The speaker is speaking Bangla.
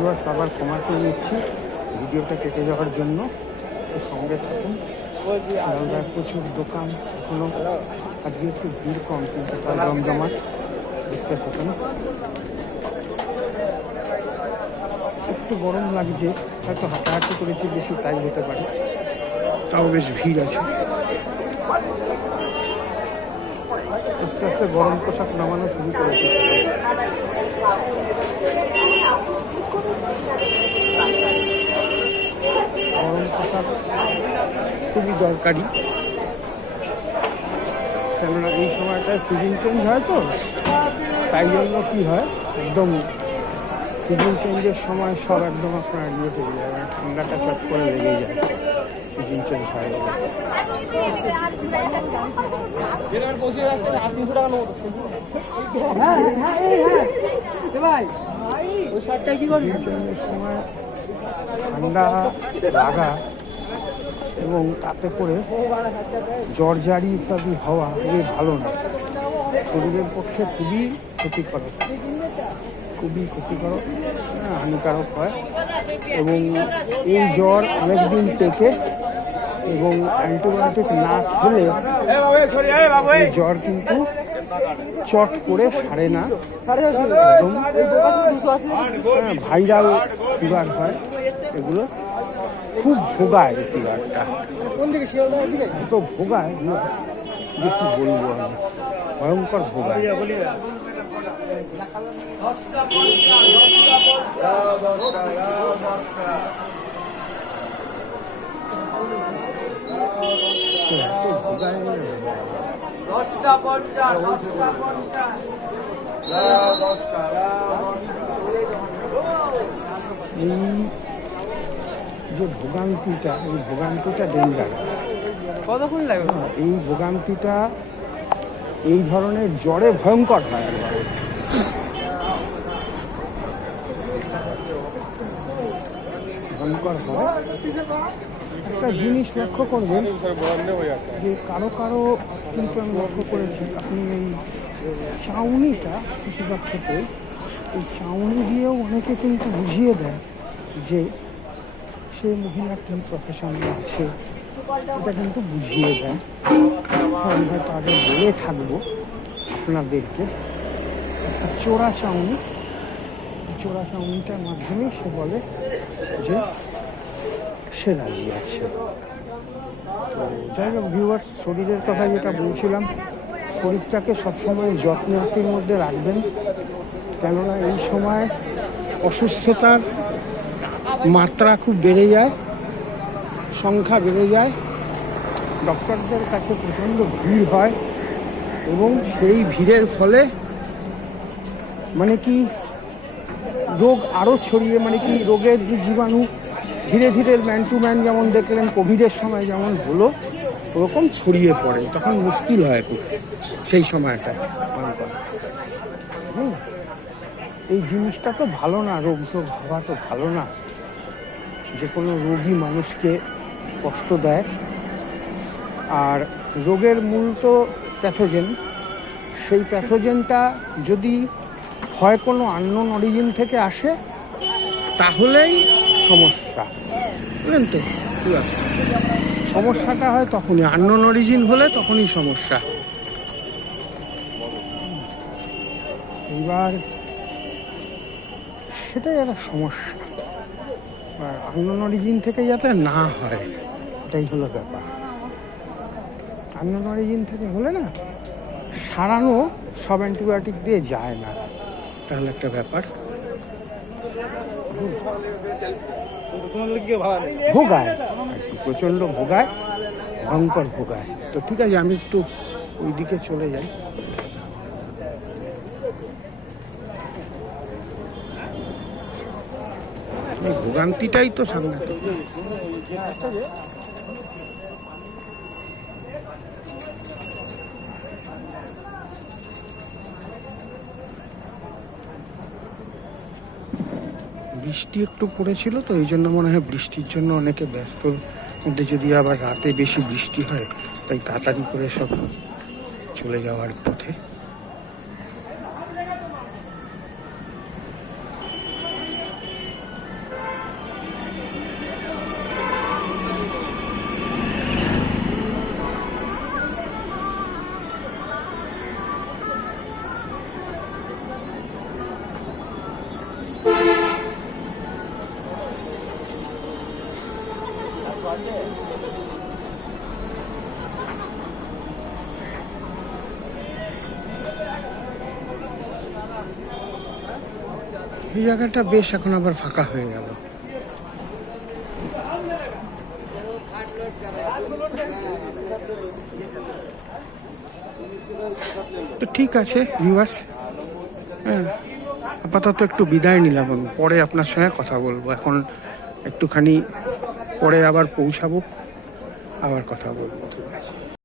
ভিউয়ার্স আবার ক্ষমা করে নিচ্ছি ভিডিওটা কেটে যাওয়ার জন্য, সঙ্গে থাকুন। শিয়ালদার প্রচুর দোকান এখনো, আজকে একটু ভিড় কম কিন্তু তার জমজমাট দেখতে থাকুন। একটু গরম লাগছে, হয়তো হাঁটাহাঁটি করেছি বেশি তাই হতে পারে, তাও বেশ ভিড় আছে। আস্তে আস্তে গরম পোশাক নামানো শুরু করেছে। গরম পোশাক খুবই দরকারি, কেননা এই সময়টায় সিজন চেঞ্জ হয় তো, তাই জন্য কী হয় একদম সিজন চেঞ্জের সময় সব একদম আপনার ইয়ে হয়ে যায়, মানে ঠান্ডাটা চট করে লেগে যায় সিজন চেঞ্জ হয়। সময় ঠান্ডা লাগা এবং তাতে করে জ্বর জারি ইত্যাদি হওয়া এগুলি ভালো না, শরীরের পক্ষে খুবই ক্ষতিকারক, হানিকারক হয়। এবং এই জ্বর অনেকদিন থেকে এবং অ্যান্টিবায়োটিক না খেলে এই জ্বর কিন্তু চট করে সারে না, একদম ভাইরাল ফিভার হয়, এগুলো খুব ভোগায়। ফিভারটা এত ভোগায় যে কি বলবো আমি, ভয়ঙ্কর ভোগায়। এই যে ভোগান্তিটা, এই ভোগান্তিটা ডেঞ্জার। কতক্ষণ লাগে এই ভোগান্তিটা? এই ধরনের জ্বরে ভয়ঙ্কর হয় একবারে। ভয়ঙ্কর হয়। একটা জিনিস লক্ষ্য করবেন যে কারো কারো কিন্তু আমি লক্ষ্য করেছি, আপনি এই চাউনিটা বেশিরভাগ ক্ষেত্রে এই চাউনি দিয়েও অনেকে কিন্তু বুঝিয়ে দেয় যে সে মহিলা কি প্রফেশনে আছে, এটা কিন্তু বুঝিয়ে দেয়। আমি হয়তো আগে বলে থাকবো আপনাদেরকে, একটা চোরা চাউনিটার মাধ্যমে সে বলে যে সে রাজি আছে। তো যাই হোক ভিউয়ার্স, শরীরের কথা যেটা বলছিলাম, শরীরটাকে সবসময় যত্নের মধ্যে রাখবেন, কেননা এই সময় অসুস্থতার মাত্রা খুব বেড়ে যায়, সংখ্যা বেড়ে যায়, ডক্টরদের কাছে প্রচণ্ড ভিড় হয় এবং সেই ভিড়ের ফলে মানে কি রোগ আরও ছড়িয়ে, মানে কি রোগের যে জীবাণু ধীরে ধীরে ম্যান টু ম্যান, যেমন দেখলেন কোভিডের সময় যেমন হলো ওরকম ছড়িয়ে পড়ে, তখন মুশকিল হয় খুব সেই সময়টা। এই জিনিসটা তো ভালো না, রোগ হওয়া তো ভালো না, যে কোনো রোগী মানুষকে কষ্ট দেয়। আর রোগের মূল তো প্যাথোজেন, সেই প্যাথোজেনটা যদি হয় কোনো আননোন অরিজিন থেকে আসে তাহলেই সমস্যা, বুঝলেন তো? সমস্যাটা হয় তখনই, আননোন অরিজিন হলে তখনই সমস্যা। এবার সেটাই একটা সমস্যা, আননোন অরিজিন থেকে যাতে না হয় এটাই হলো ব্যাপার। আননোন অরিজিন থেকে হলে না সারানো সব অ্যান্টিবায়োটিক দিয়ে যায় না, তাহলে একটা ব্যাপার। ভোগায়, প্রচণ্ড ভোগায়, ভয়ঙ্কর ভোগায়। তো ঠিক আছে, আমি একটু ওই দিকে চলে যাই। এই ভোগান্তিটাই তো সাংঘাতিক। বৃষ্টি একটু পড়েছিল তো এই জন্য মনে হয় বৃষ্টির জন্য অনেকে ব্যস্ত, কিন্তু যদি আবার রাতে বেশি বৃষ্টি হয় তাই তাড়াতাড়ি করে সব চলে যাওয়ার পথে। এই জায়গাটা বেশ এখন আবার ফাঁকা হয়ে গেল। তো ঠিক আছে ভিউয়ার্স, হ্যাঁ, আপাতত একটু বিদায় নিলাম আমি, পরে আপনার সঙ্গে কথা বলবো। এখন একটুখানি পরে আবার পৌঁছাবো, আবার কথা বলবো। ঠিক আছে।